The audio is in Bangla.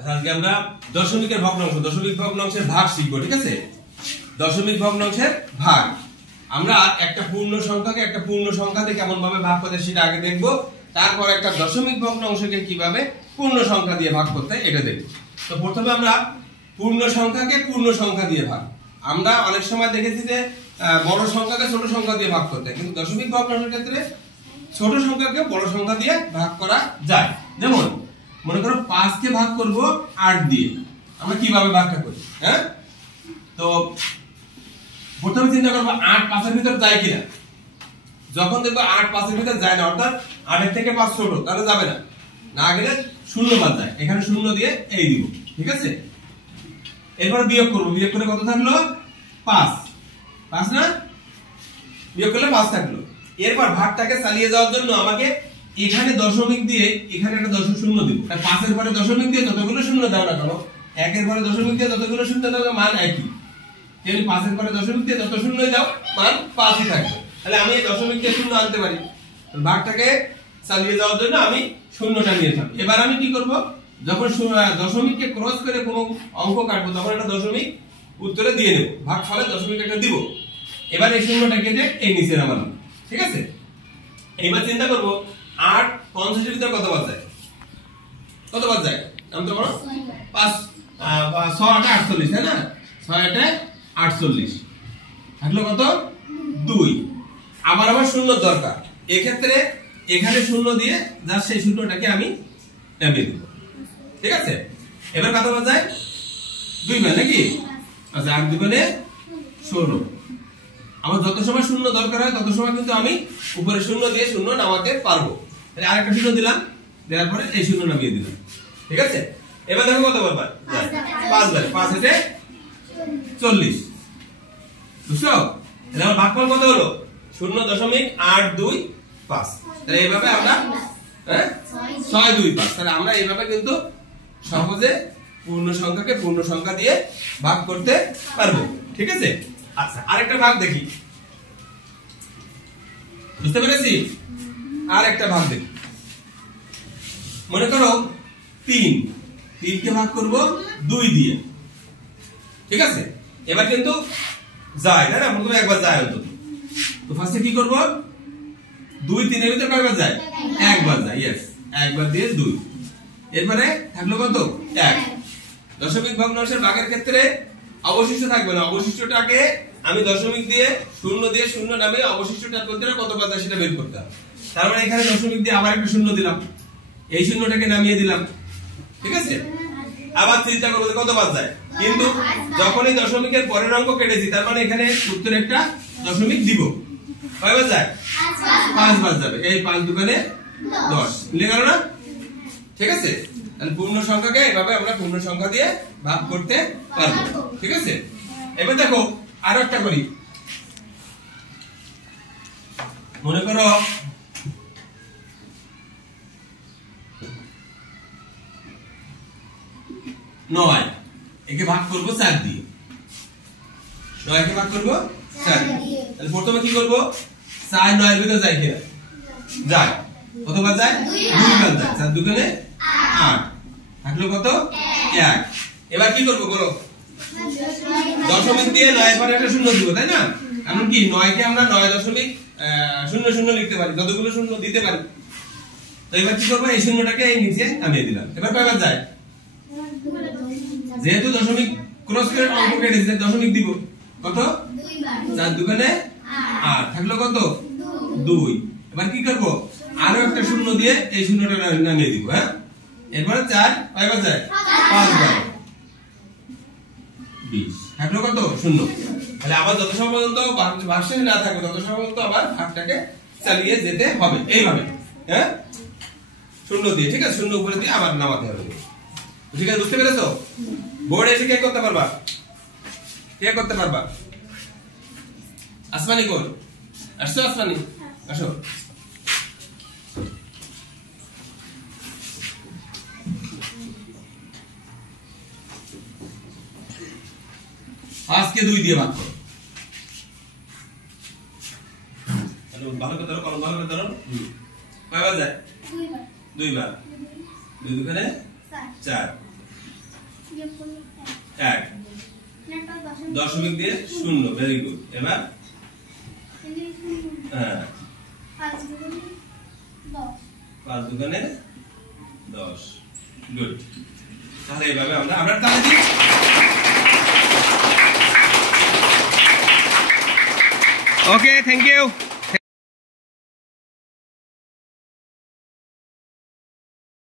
আচ্ছা আজকে আমরা দশমিকের ভগ্নাংশ, দশমিক ভগ্নাংশের ভাগ শিখবো, ঠিক আছে? দশমিক ভগ্নাংশের ভাগ আমরা একটা পূর্ণ সংখ্যাকে একটা পূর্ণ সংখ্যাতে কেমন ভাবে ভাগ করতে সেটা আগে দেখব, তারপর একটা দশমিক ভগ্নাংশকে কিভাবে পূর্ণ সংখ্যা দিয়ে ভাগ করতে এটা দেখব। তো প্রথমে আমরা পূর্ণ সংখ্যাকে পূর্ণ সংখ্যা দিয়ে ভাগ। আমরা অনেক সময় দেখেছি যে বড় সংখ্যাকে ছোট সংখ্যা দিয়ে ভাগ করতে, কিন্তু দশমিক ভগ্নাংশের ক্ষেত্রে ছোট সংখ্যাকে বড় সংখ্যা দিয়ে ভাগ করা যায়। যেমন মনে করো 5 কে ভাগ করব 8 দিয়ে, আমরা কিভাবে ভাগটা করি? হ্যাঁ, তো প্রথমে চিন্তা করব 8 5 এর ভিতর যায় কিনা। যখন দেখবো 8 5 এর ভিতর যায় না, অর্থাৎ 8 এর থেকে 5 ছোট, তাহলে যাবে না, না গেলে শূন্য বাদ যায়, এখানে শূন্য দিয়ে এই দিব, ঠিক আছে? এরপর বিয়োগ করব, বিয়োগ করে কত থাকলো? 5 5 না, বিয়োগ করলে 5 থাকলো। এরপর ভাগটাকে চালিয়ে যাওয়ার জন্য আমাকে এখানে দশমিক দিয়ে এখানে একটা দশমিক শূন্য দিব। 5 এর পরে দশমিক দিয়ে যতগুলো শূন্য দাও না কেন, 1 এর পরে দশমিক দিয়ে যতগুলো শূন্য দাও মান একই। যদি 5 এর পরে দশমিক দিয়ে যত শূন্যই দাও মান 5ই থাকবে। তাহলে আমি এই দশমিক দিয়ে শূন্য আনতে পারি। ভাগটাকে চালিয়ে যাওয়ার জন্য আমি শূন্যটা নিয়েছিলাম। এবার আমি কি করব, যখন দশমিককে ক্রস করে কোনো অঙ্ক কাটবো তখন একটা দশমিক উত্তরে দিয়ে দেব, ভাগফলে দশমিক একটা দিব। এবার এই শূন্যটা কেটে এই নিচে নামালাম, ঠিক আছে? এবার চিন্তা করব 8 50 এর ভিতর কত বাদ যায়? কত বাদ যায়? নামতে পারো? 5 6 8 48, তাই না? 6 8 48 থাকলো কত? 2। আবার আমার শূন্য দরকার, এই ক্ষেত্রে এখানে শূন্য দিয়ে জাস্ট সেই শূন্যটাকে আমি নামিয়ে দেব, ঠিক আছে? এবার কত বাদ যায়? 2 বার নাকি? আচ্ছা, 8 2 মানে 16। আমার যত সময় শূন্য দরকার হয় তত সময় কিন্তু আমি উপরে শূন্য দিয়ে শূন্য নামাতে পারবো। তাহলে আরেকটা শূন্য দিলাম, দেওয়ার পরে এই শূন্য নামিয়ে দিলাম, ঠিক আছে? এবার দেখো কত বার যায়? 5 বার। 5 এ 40, বুঝছো? তাহলে আমার ভাগফল কত হলো? 0.825। তাহলে এইভাবে আমরা 6 2 5, তাহলে আমরা এইভাবে কিন্তু সহজে পূর্ণ সংখ্যাকে পূর্ণ সংখ্যা দিয়ে ভাগ করতে পারবো, ঠিক আছে? আচ্ছা, আরেকটা ভাগ দেখি, বুঝতে পেরেছি? আরেকটা ভাগ দেখি, মনে করো 3 কে ভাগ করব 2 দিয়ে, ঠিক আছে? এবার কিন্তু যায় না, প্রথমে একবার যায় অন্তত। তো ফার্স্টে কি করব, 2 3 এর ভিতর কয়বার যায়? একবার যায়, यस, একবার দিয়ে 2। এরপরে থাকলো কত? 1। দশমিক ভগ্নাংশের ভাগের ক্ষেত্রে অবশিষ্ট থাকবে না, অবশিষ্টটাকে আমি দশমিক দিয়ে শূন্য নামে অবশিষ্টটার মধ্যে কত বাদ যায় সেটা বের করতে হবে। তার মানে এখানে দশমিক দিয়ে আবার একটা শূন্য দিলাম, এই শূন্যটাকে নামিয়ে দিলাম, ঠিক আছে? আবার চিন্তা করবো কত বাদ যায়, কিন্তু যখন এই দশমিকের পরের অঙ্ক কেটেছি তার মানে এখানে উত্তরে একটা দশমিক দিব, কয়বার যায়? 5 বার যাবে। এই 5 দুগুণে 10, মিলে গেল না? ঠিক আছে? তাহলে পূর্ণ সংখ্যাকে এভাবে আমরা পূর্ণ সংখ্যা দিয়ে ভাগ করতে পারবো, ঠিক আছে? এবার দেখো আরো একটা করি, মনে করো 9, একে ভাগ করব 4 দিয়ে। 9 কে ভাগ করব 4 দিয়ে। তাহলে প্রথমে কি করব, 4 9 এর ভিতর যায় কিনা? যায়। কতবার যায়? 2 বার যায়। 4 দুগুণে 8 থাকলো কত? 1। এবার কি করব বলো? দশমিক দিয়ে 9 এর পরে একটা শূন্য দিব, তাই না? কারণ কি 9 কে আমরা 9.00 লিখতে পারি, যতগুলো শূন্য দিতে পারি। তো এবার কি করব, এই শূন্যটাকে এই নিচে নামিয়ে দিলাম। এবার কয়বার যায়? যেহেতু দশমিক ক্রস করে অঙ্ক কেটেছে, দশমিক দিব কত? 2 বার। 4 দুগুণে 8 থাকলো কত? 2। এবার কি করব, আরো একটা শূন্য দিয়ে এই শূন্যটা নামিয়ে দিব। হ্যাঁ, এরপরে 4 কয়বার যায়? 5 বার। 20 থাকলো কত? 0। তাহলে আবার যত সময় পর্যন্ত ভাগশেষ না থাকবে তত সময় পর্যন্ত আবার ভাগটাকে চালিয়ে যেতে হবে এইভাবে। হ্যাঁ, শূন্য দিয়ে, ঠিক আছে? শূন্য উপরে দিয়ে আবার নামাতে হবে, ঠিক আছে? বুঝতে পেরেছো? বোর্ডে এসে কে করতে পারবা? কে করতে পারবা? আসমানি কোন? আসো আসমানি, আসো। আজকে 2 দিয়ে ভাগ করো, ভালো করে ধরো, কলম ভালো করে ধরো। কয়বার যায়? 2 বার। 2 দুগুণে 4 1 দশমিক দিয়ে 0 ভেরি গুড এবার হ্যাঁ 5 দুগুণে 10 গুড তাহলে এইভাবে আমরা তাহলে দিই ওকে থ্যাংক ইউ